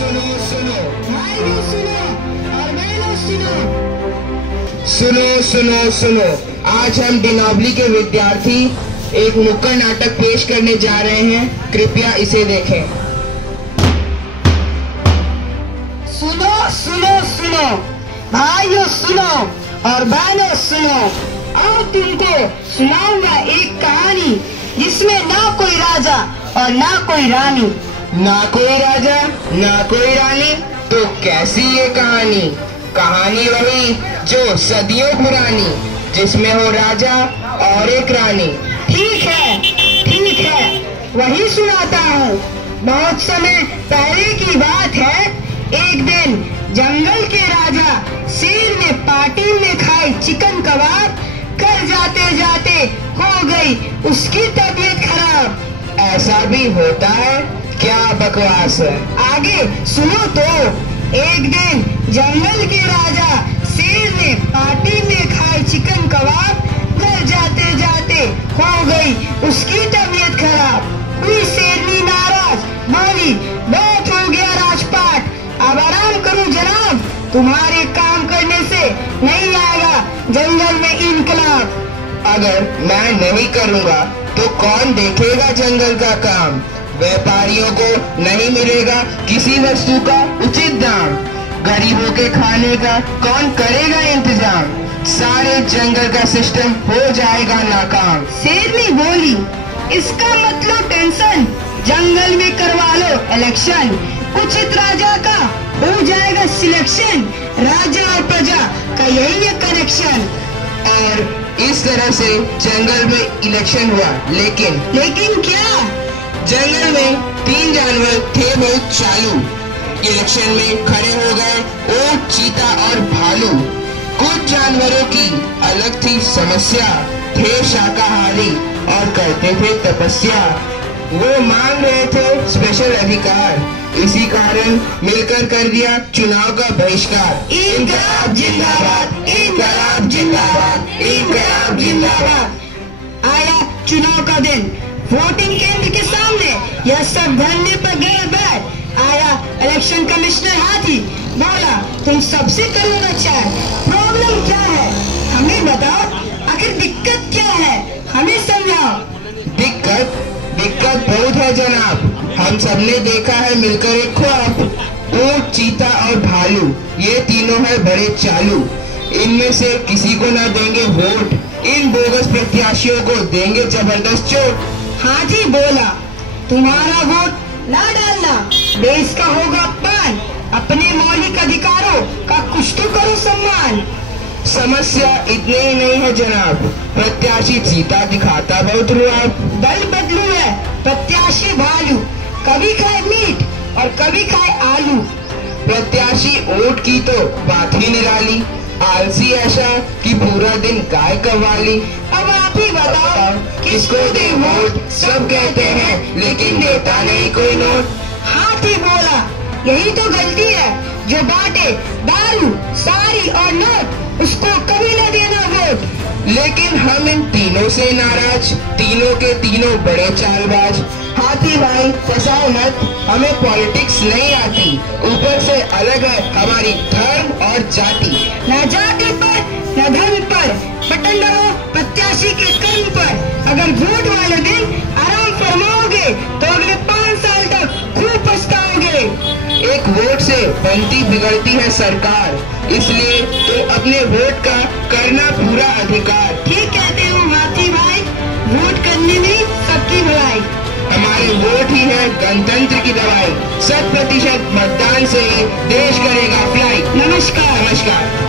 सुनो सुनो भाइयों सुनो और बहनों सुनो। सुनो सुनो सुनो, आज हम डिनोबली के विद्यार्थी एक नुक्कड़ नाटक पेश करने जा रहे हैं। कृपया इसे देखें। सुनो सुनो सुनो, भाइयों सुनो और बहनों सुनो। अब तुमको सुनाऊंगा एक कहानी जिसमें ना कोई राजा और ना कोई रानी। ना कोई राजा ना कोई रानी, तो कैसी ये कहानी? कहानी वही जो सदियों पुरानी, जिसमें हो राजा और एक रानी। ठीक है, वही सुनाता हूँ। बहुत समय पहले की बात है। एक दिन जंगल के राजा शेर ने पार्टी में खाई चिकन कबाब। घर जाते जाते हो गई उसकी तबीयत खराब। ऐसा भी होता है? क्या बकवास है, आगे सुनो तो। एक दिन जंगल के राजा शेर ने पार्टी में खाई चिकन कबाब। घर जाते जाते हो गई उसकी तबीयत खराब। हुई शेरनी नाराज, बोली बहुत हो गया राजपाट, अब आराम करो जनाब, तुम्हारे काम करने से नहीं आएगा जंगल में इनकलाब। अगर मैं नहीं करूँगा तो कौन देखेगा जंगल का काम? व्यापारियों को नहीं मिलेगा किसी वस्तु का उचित दाम। गरीबों के खाने का कौन करेगा इंतजाम? सारे जंगल का सिस्टम हो जाएगा नाकाम। शेरनी बोली इसका मतलब टेंशन, जंगल में करवा लो इलेक्शन, उचित राजा का हो जाएगा सिलेक्शन, राजा और प्रजा का यही है कनेक्शन। और इस तरह से जंगल में इलेक्शन हुआ। लेकिन क्या? जंगल में 3 जानवर थे बहुत चालू। इलेक्शन में खड़े हो गए ऊंट, चीता और भालू। कुछ जानवरों की अलग थी समस्या, थे शाकाहारी और करते थे तपस्या। वो मांग रहे थे स्पेशल अधिकार, इसी कारण मिलकर कर दिया चुनाव का बहिष्कार। इनकलाब जिंदाबाद, इनकलाब जिंदाबाद, इनकलाब जिंदाबाद। आया चुनाव का दिन, वोटिंग केंद्र के सामने यह सब धरने पर गए बैठ। आया इलेक्शन कमिश्नर हाथी, बोला तुम सबसे करो अच्छा, प्रॉब्लम क्या है हमें बताओ, आखिर दिक्कत क्या है हमें समझाओ। दिक्कत बहुत है जनाब, हम सबने देखा है मिलकर एक ख्वाब। ऊंट, चीता और भालू ये तीनों है बड़े चालू। इनमें से किसी को ना देंगे वोट, इन बोगस प्रत्याशियों को देंगे जबरदस्त चोट। हाथी बोला तुम्हारा वोट ना डालना, देश का होगा अपमान, अपने मौलिक अधिकारों का कुछ तो करो सम्मान। समस्या इतनी ही नहीं है जनाब, प्रत्याशी चीता दिखाता बहुत रुआब। दल बदलू है प्रत्याशी भालू, कभी खाए मीट और कभी खाए आलू। प्रत्याशी ऊंट की तो बात ही निराली, आलसी ऐसा कि पूरा दिन गाय कव्वाली। अब आप ही बताओ किसको दे वोट? सब कहते हैं लेकिन देता नहीं कोई नोट। हाथी बोला यही तो गलती है, जो बांटे दारू साड़ी और नोट उसको कभी न देना वोट। लेकिन हम इन तीनों से नाराज, तीनों के तीनों बड़े चालबाज। हाथी भाई फंसाओ मत, हमें पॉलिटिक्स नहीं आती, ऊपर से अलग है हमारी धर्म और जाति। न जाति पर न धर्म पर, बटन दबाओ प्रत्याशी के कर्म पर। अगर वोट वाले दिन आराम फरमाओगे तो अगले 5 साल तक खूब पछताओगे। एक वोट से बनती बिगड़ती है सरकार, इसलिए तो अपने वोट का करना पूरा अधिकार। ठीक कहते हो हाथी भाई, वोट करने में सबकी भलाई। हमारे वोट ही है गणतंत्र की दवाई, 100% मतदान से ही देश करेगा फ्लाई। नमस्कार।